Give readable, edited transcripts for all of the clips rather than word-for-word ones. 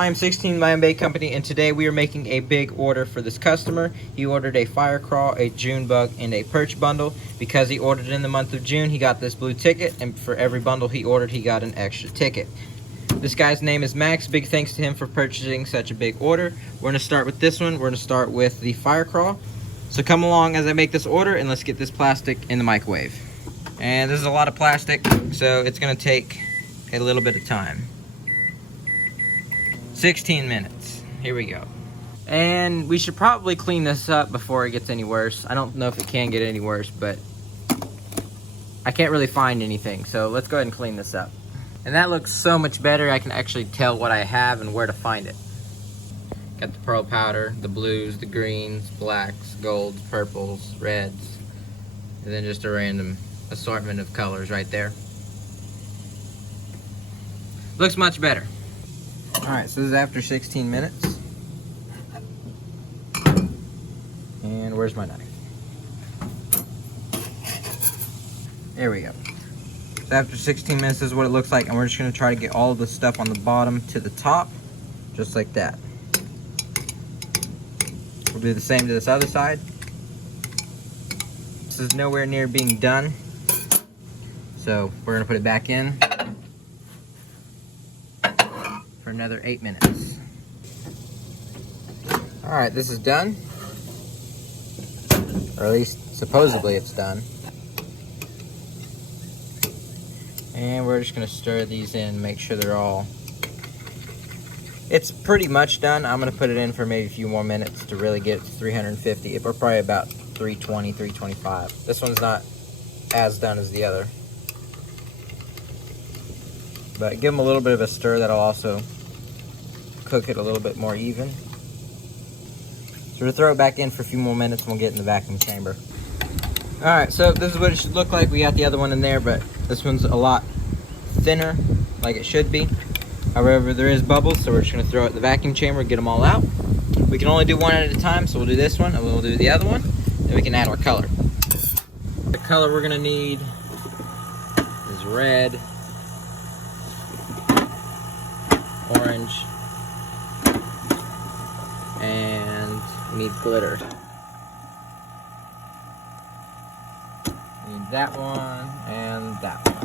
I'm 16 Lion Bait Company, and today we are making a big order for this customer. He ordered a fire craw, a June bug, and a perch bundle. Because he ordered in the month of June, he got this blue ticket, and for every bundle he ordered, he got an extra ticket. This guy's name is Max. Big thanks to him for purchasing such a big order. We're going to start with this one. We're going to start with the fire craw. So come along as I make this order, and let's get this plastic in the microwave. And this is a lot of plastic, so it's going to take a little bit of time. 16 minutes. Here we go. And we should probably clean this up before it gets any worse. I don't know if it can get any worse, but I can't really find anything. So let's go ahead and clean this up. And that looks so much better. I can actually tell what I have and where to find it. Got the pearl powder, the blues, the greens, blacks, golds, purples, reds, and then just a random assortment of colors right there. Looks much better. Alright, so this is after 16 minutes. And where's my knife? There we go. So after 16 minutes, this is what it looks like, and we're just going to try to get all of the stuff on the bottom to the top, just like that. We'll do the same to this other side. This is nowhere near being done, so we're going to put it back in for another 8 minutes. Alright, this is done. Or at least, supposedly it's done. And we're just going to stir these in, make sure they're all... It's pretty much done. I'm going to put it in for maybe a few more minutes to really get it to 350. We're probably about 320, 325. This one's not as done as the other. But give them a little bit of a stir. That'll also cook it a little bit more even. So we'll throw it back in for a few more minutes and we'll get it in the vacuum chamber. Alright, so this is what it should look like. We got the other one in there, but this one's a lot thinner, like it should be. However, there is bubbles, so we're just going to throw it in the vacuum chamber, get them all out. We can only do one at a time, so we'll do this one, and we'll do the other one, then we can add our color. The color we're going to need is red, orange, and we need glitter. We need that one and that one.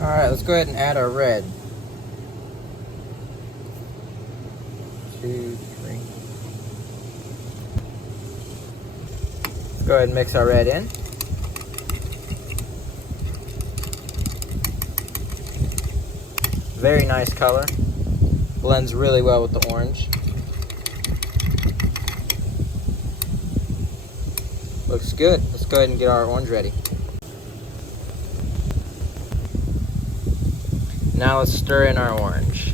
Alright, let's go ahead and add our red. 2, 3. Let's go ahead and mix our red in. Very nice color. Blends really well with the orange. Looks good. Let's go ahead and get our orange ready. Now let's stir in our orange.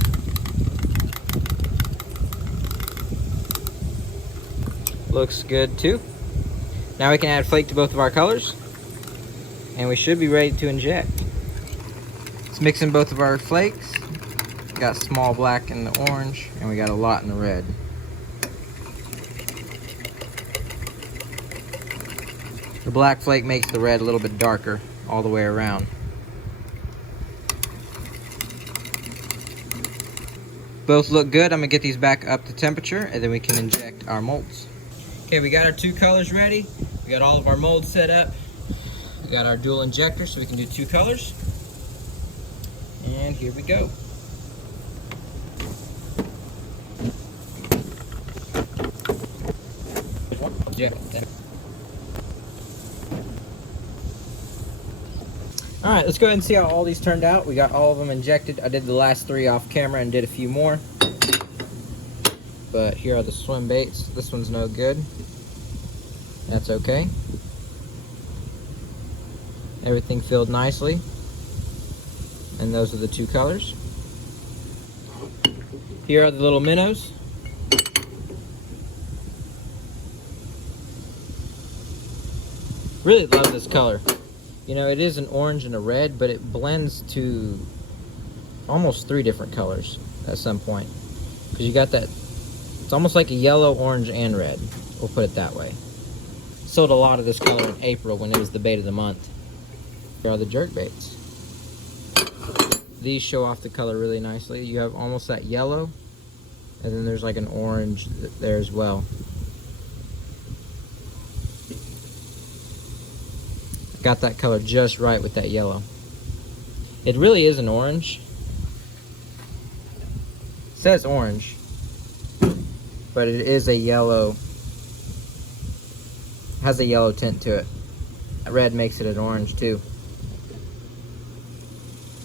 Looks good too. Now we can add flake to both of our colors, and we should be ready to inject. Let's mix in both of our flakes. Got small black in the orange, and we got a lot in the red. The black flake makes the red a little bit darker all the way around. Both look good. I'm gonna get these back up to temperature, and then we can inject our molds. Okay, we got our two colors ready. We got all of our molds set up. We got our dual injector, so we can do two colors. And here we go. Alright, let's go ahead and see how all these turned out. We got all of them injected. I did the last 3 off camera and did a few more. But here are the swim baits. This one's no good. That's okay. Everything filled nicely. And those are the two colors. Here are the little minnows. Really love this color. You know, it is an orange and a red, but it blends to almost 3 different colors at some point. Because you got that, it's almost like a yellow, orange, and red. We'll put it that way. Sold a lot of this color in April when it was the bait of the month. Here are the jerk baits. these show off the color really nicely. You have almost that yellow, and then there's like an orange there as well. Got that color just right with that yellow. It really is an orange. It says orange, but it is a yellow. Has a yellow tint to it. Red makes it an orange too.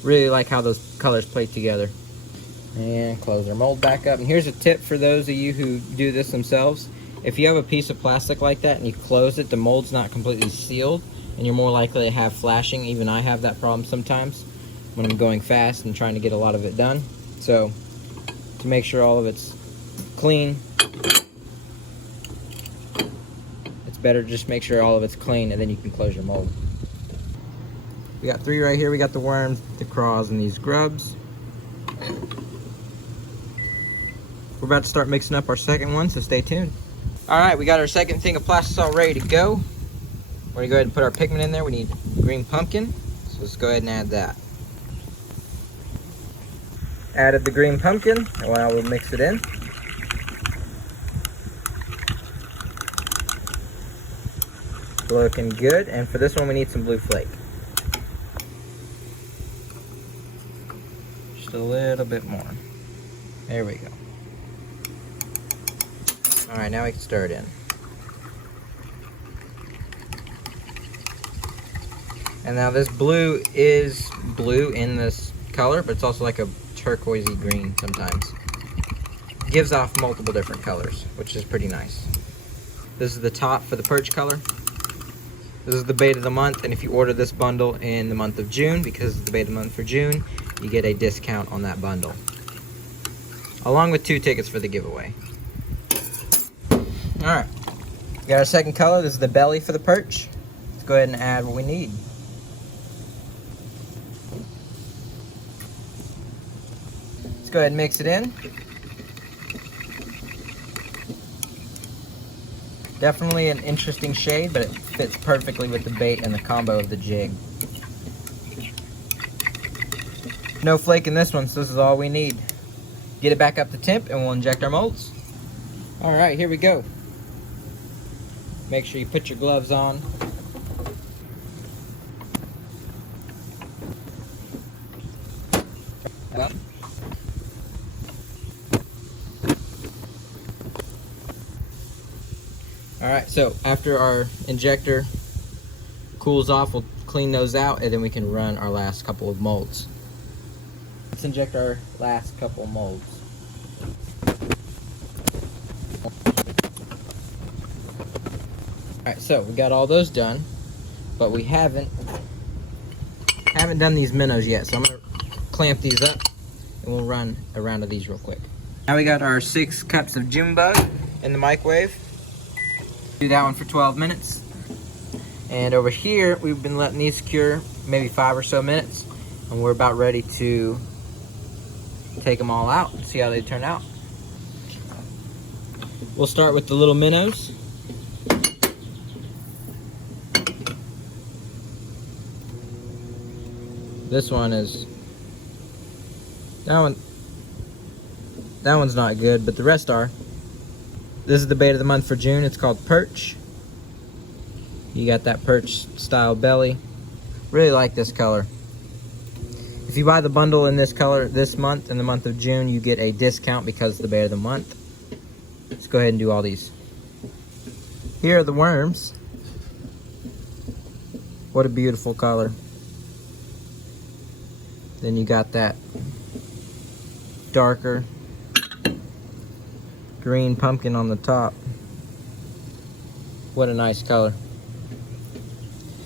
Really like how those colors play together. And close our mold back up. And here's a tip for those of you who do this themselves. If you have a piece of plastic like that and you close it, the mold's not completely sealed, and you're more likely to have flashing. Even I have that problem sometimes when I'm going fast and trying to get a lot of it done. So to make sure all of it's clean, it's better to just make sure all of it's clean, and then you can close your mold. We got 3 right here. We got the worms, the craws, and these grubs. We're about to start mixing up our second one, so stay tuned. All right, we got our second thing of plastisol ready to go. We're gonna go ahead and put our pigment in there. We need green pumpkin, so let's go ahead and add that. Added the green pumpkin, and now we'll mix it in. Looking good, and for this one we need some blue flake. Just a little bit more. There we go. All right, now we can stir it in. And now this blue is blue in this color, but it's also like a turquoisey green sometimes. It gives off multiple different colors, which is pretty nice. This is the top for the perch color. This is the bait of the month, and if you order this bundle in the month of June, because it's the bait of the month for June, you get a discount on that bundle, along with 2 tickets for the giveaway. All right, we got our second color. This is the belly for the perch. Let's go ahead and add what we need. Let's go ahead and mix it in. Definitely an interesting shade, but it fits perfectly with the bait and the combo of the jig. No flake in this one, so this is all we need. Get it back up to temp and we'll inject our molds. All right, here we go. Make sure you put your gloves on. Alright, so after our injector cools off, we'll clean those out, and then we can run our last couple of molds. Let's inject our last couple of molds. Alright, so we got all those done, but we haven't done these minnows yet, so I'm going to clamp these up, and we'll run a round of these real quick. Now we got our 6 cups of June bug in the microwave. Do that one for 12 minutes. And over here, we've been letting these cure maybe 5 or so minutes, and we're about ready to take them all out and see how they turn out. We'll start with the little minnows. This one is, that one's not good, but the rest are. This is the bait of the month for June. It's called Perch. You got that perch style belly. Really like this color. If you buy the bundle in this color this month, in the month of June, you get a discount because it's the bait of the month. Let's go ahead and do all these. Here are the worms. What a beautiful color. Then you got that darker green pumpkin on the top. What a nice color.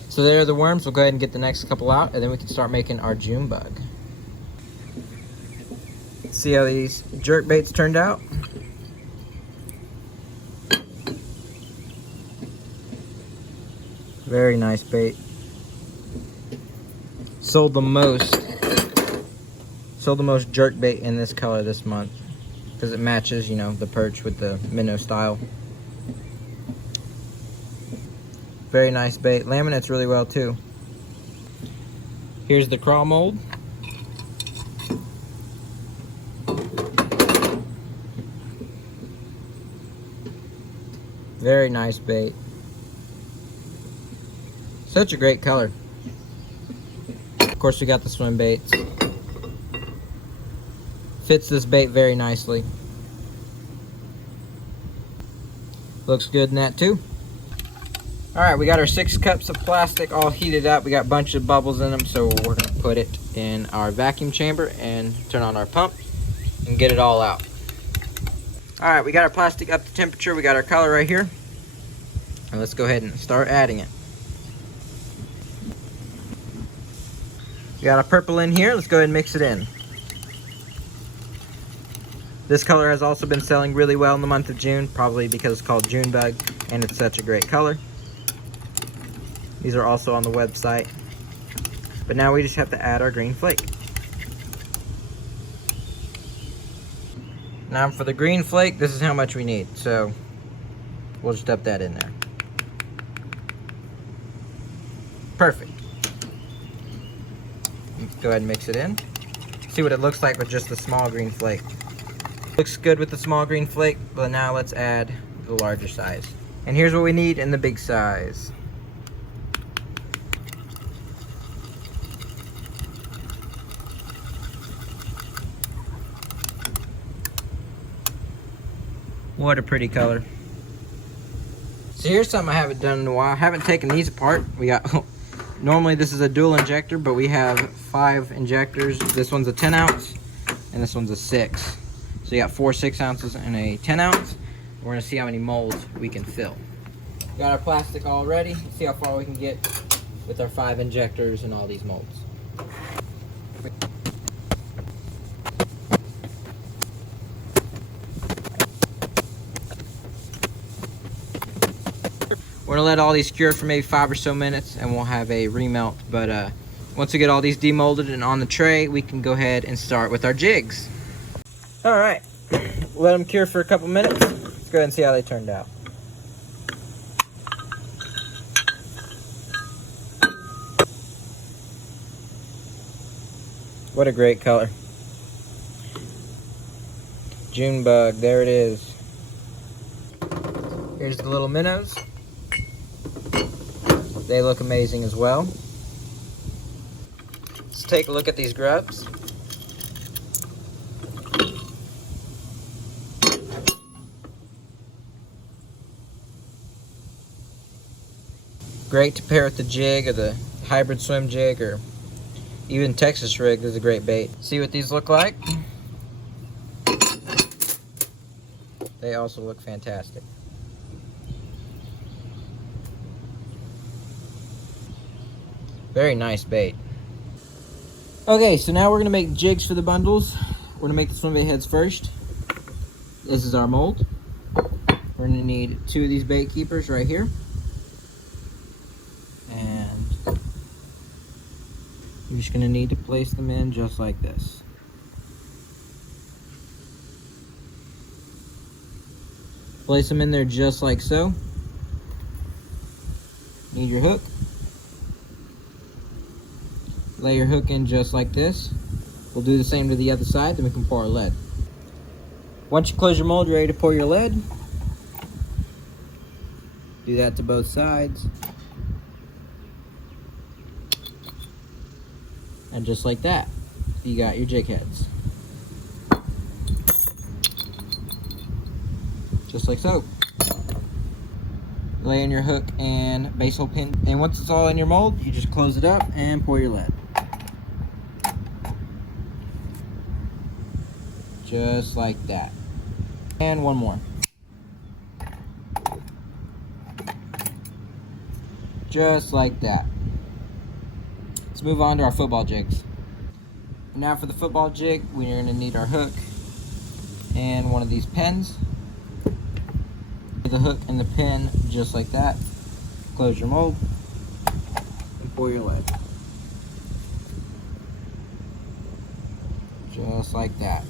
So there are the worms. We'll go ahead and get the next couple out, and then we can start making our June bug. See how these jerk baits turned out? Very nice bait. Sold the most jerk bait in this color this month, because it matches, you know, the perch with the minnow style. Very nice bait. Laminates really well too. Here's the craw mold. Very nice bait. Such a great color. Of course, we got the swim baits. Fits this bait very nicely. Looks good in that too. Alright, we got our 6 cups of plastic all heated up. We got a bunch of bubbles in them, so we're going to put it in our vacuum chamber and turn on our pump and get it all out. Alright, we got our plastic up to temperature. We got our color right here. And let's go ahead and start adding it. We got our purple in here. Let's go ahead and mix it in. This color has also been selling really well in the month of June, probably because it's called June Bug and it's such a great color. These are also on the website. But now we just have to add our green flake. Now for the green flake, this is how much we need. So we'll just dump that in there. Perfect. Go ahead and mix it in. See what it looks like with just the small green flake. Looks good with the small green flake, but now let's add the larger size. And here's what we need in the big size. What a pretty color. So here's something I haven't done in a while. I haven't taken these apart. We got, normally this is a dual injector, but we have 5 injectors. This one's a 10 ounce and this one's a 6. So you got 4 6 ounces and a 10 ounce. We're gonna see how many molds we can fill. Got our plastic all ready. See how far we can get with our 5 injectors and all these molds. We're gonna let all these cure for maybe 5 or so minutes and we'll have a remelt. But once we get all these demolded and on the tray, we can go ahead and start with our jigs. All right, let them cure for a couple minutes. Let's go ahead and see how they turned out. What a great color. June bug, there it is. Here's the little minnows. They look amazing as well. Let's take a look at these grubs. Great to pair with the jig or the hybrid swim jig or even Texas rig. This is a great bait. See what these look like? They also look fantastic. Very nice bait. Okay, so now we're gonna make jigs for the bundles. We're gonna make the swim bait heads first. This is our mold. We're gonna need 2 of these bait keepers right here. And you're just gonna need to place them in just like this. Place them in there just like so. Need your hook. Lay your hook in just like this. We'll do the same to the other side, then we can pour our lead. Once you close your mold, you're ready to pour your lead. Do that to both sides. And just like that, you got your jig heads. Just like so. Lay in your hook and base hole pin. And once it's all in your mold, you just close it up and pour your lead. Just like that. And one more. Just like that. Let's move on to our football jigs. Now for the football jig, we're going to need our hook and one of these pins. The hook and the pin just like that. Close your mold and pour your lead. Just like that.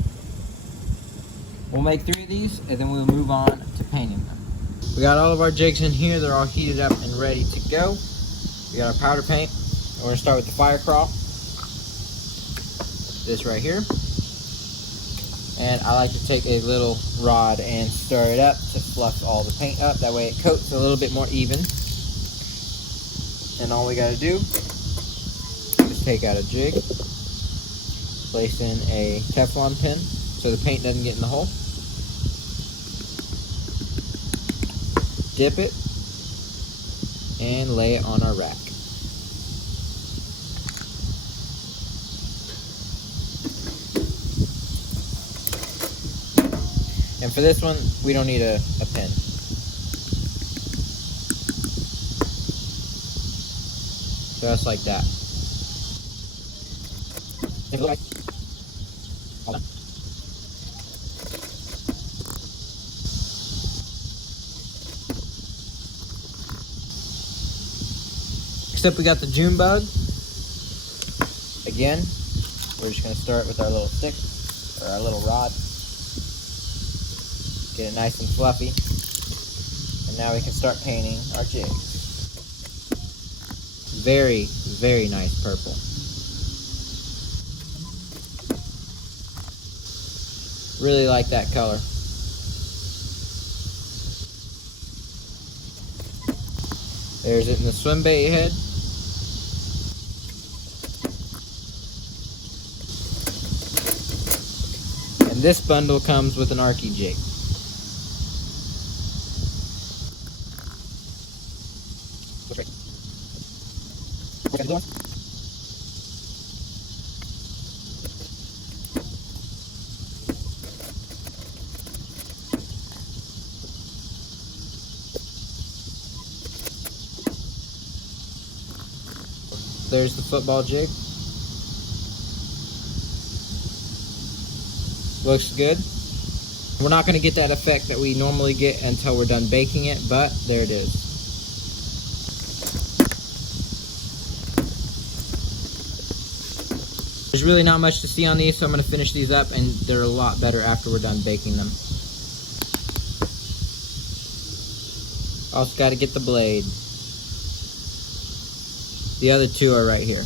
We'll make 3 of these and then we'll move on to painting them. We got all of our jigs in here. They're all heated up and ready to go. We got our powder paint. We're going to start with the fire craw. This right here. And I like to take a little rod and stir it up to fluff all the paint up. That way it coats a little bit more even. And all we gotta do is take out a jig, place in a Teflon pin so the paint doesn't get in the hole. Dip it and lay it on our rack. And for this one, we don't need a pin. Just like that. All done. Next up, we got the June bug. Again, we're just going to start with our little stick, or our little rod. Get it nice and fluffy. And now we can start painting our jig. Very, very nice purple. Really like that color. There's it in the swim bait head. And this bundle comes with an Arky jig. There's the football jig. Looks good. We're not going to get that effect that we normally get until we're done baking it, but there it is. There's really not much to see on these, so I'm going to finish these up, and they're a lot better after we're done baking them. Also got to get the blade. The other two are right here.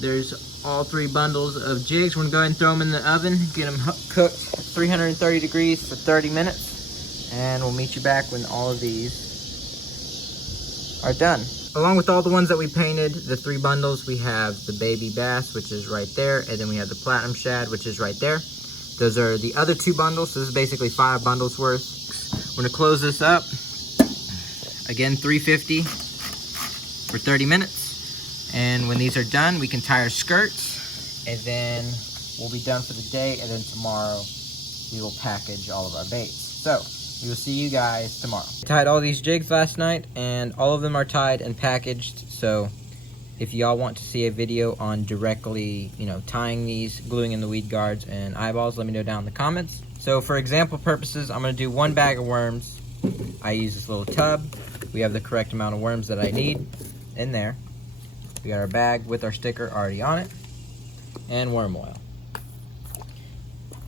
There's all three bundles of jigs. We're going to go ahead and throw them in the oven, get them cooked 330 degrees for 30 minutes, and we'll meet you back when all of these are done. Along with all the ones that we painted, the three bundles, we have the baby bass, which is right there, and then we have the platinum shad, which is right there. Those are the other two bundles, so this is basically 5 bundles worth. We're gonna close this up. Again, 350 for 30 minutes. And when these are done, we can tie our skirts, and then we'll be done for the day, and then tomorrow we will package all of our baits. So, we will see you guys tomorrow. I tied all these jigs last night, and all of them are tied and packaged. So if y'all want to see a video on directly, tying these, gluing in the weed guards and eyeballs, let me know down in the comments. So for example purposes, I'm gonna do 1 bag of worms. I use this little tub. We have the correct amount of worms that I need in there. We got our bag with our sticker already on it, and worm oil.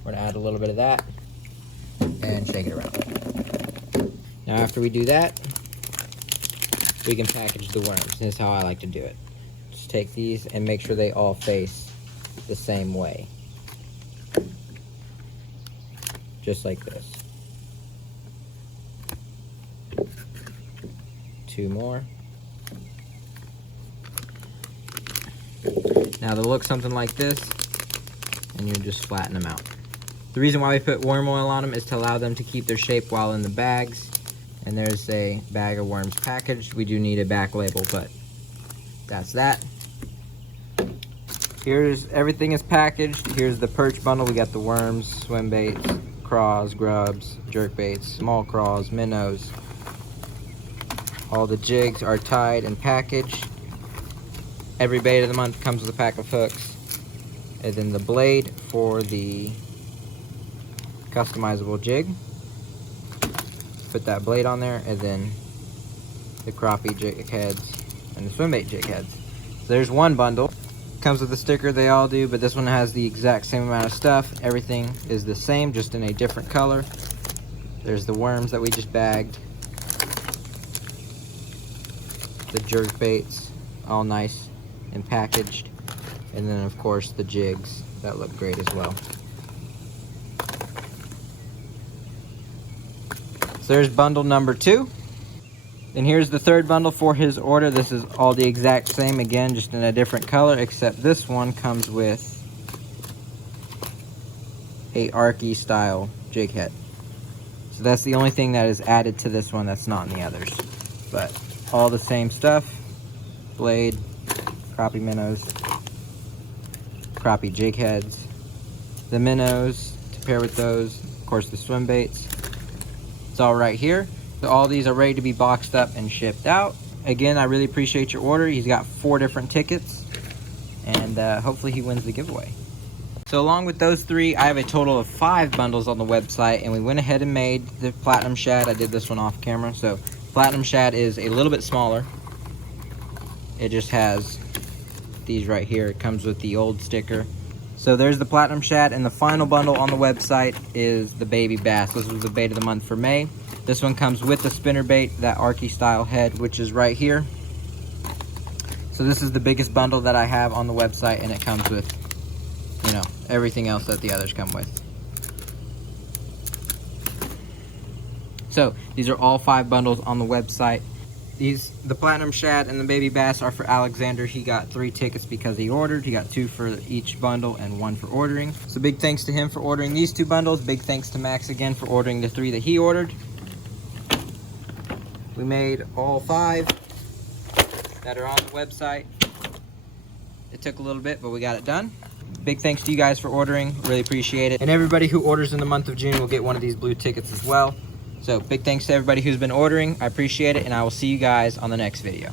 We're gonna add a little bit of that and shake it around. Now after we do that, we can package the worms. This is how I like to do it. Just take these and make sure they all face the same way. Just like this. 2 more. Now they'll look something like this, and you just flatten them out. The reason why we put worm oil on them is to allow them to keep their shape while in the bags. And there's a bag of worms packaged. We do need a back label, but that's that. Here's everything is packaged. Here's the perch bundle. We got the worms, swim baits, craws, grubs, jerk baits, small craws, minnows. All the jigs are tied and packaged. Every bait of the month comes with a pack of hooks. And then the blade for the customizable jig. Put that blade on there, and then the crappie jig heads and the swim bait jig heads. So there's 1 bundle. Comes with a sticker, they all do, but this one has the exact same amount of stuff. Everything is the same, just in a different color. There's the worms that we just bagged. The jerk baits, all nice and packaged. And then of course the jigs that look great as well. So there's bundle number 2. And here's the third bundle for his order. This is all the exact same, again, just in a different color, except this one comes with a Arky style jig head. So that's the only thing that is added to this one that's not in the others. But all the same stuff. Blade, crappie minnows, crappie jig heads, the minnows to pair with those, of course the swim baits. It's all right here. So all these are ready to be boxed up and shipped out. Again, I really appreciate your order. He's got 4 different tickets, and hopefully he wins the giveaway. So along with those 3, I have a total of 5 bundles on the website, and we went ahead and made the Platinum Shad. I did this one off camera. So Platinum Shad is a little bit smaller. It just has these right here. It comes with the old sticker. So there's the Platinum Shad, and the final bundle on the website is the Baby Bass. This was the bait of the month for May. This one comes with the spinnerbait, that Arky style head, which is right here. So this is the biggest bundle that I have on the website, and it comes with, you know, everything else that the others come with. So these are all 5 bundles on the website. The Platinum Shad and the Baby Bass are for Alexander. He got 3 tickets because he ordered. He got 2 for each bundle and 1 for ordering. So big thanks to him for ordering these 2 bundles. Big thanks to Max again for ordering the 3 that he ordered. We made all 5 that are on the website. It took a little bit, but we got it done. Big thanks to you guys for ordering. Really appreciate it. And everybody who orders in the month of June will get one of these blue tickets as well. So big thanks to everybody who's been ordering. I appreciate it, and I will see you guys on the next video.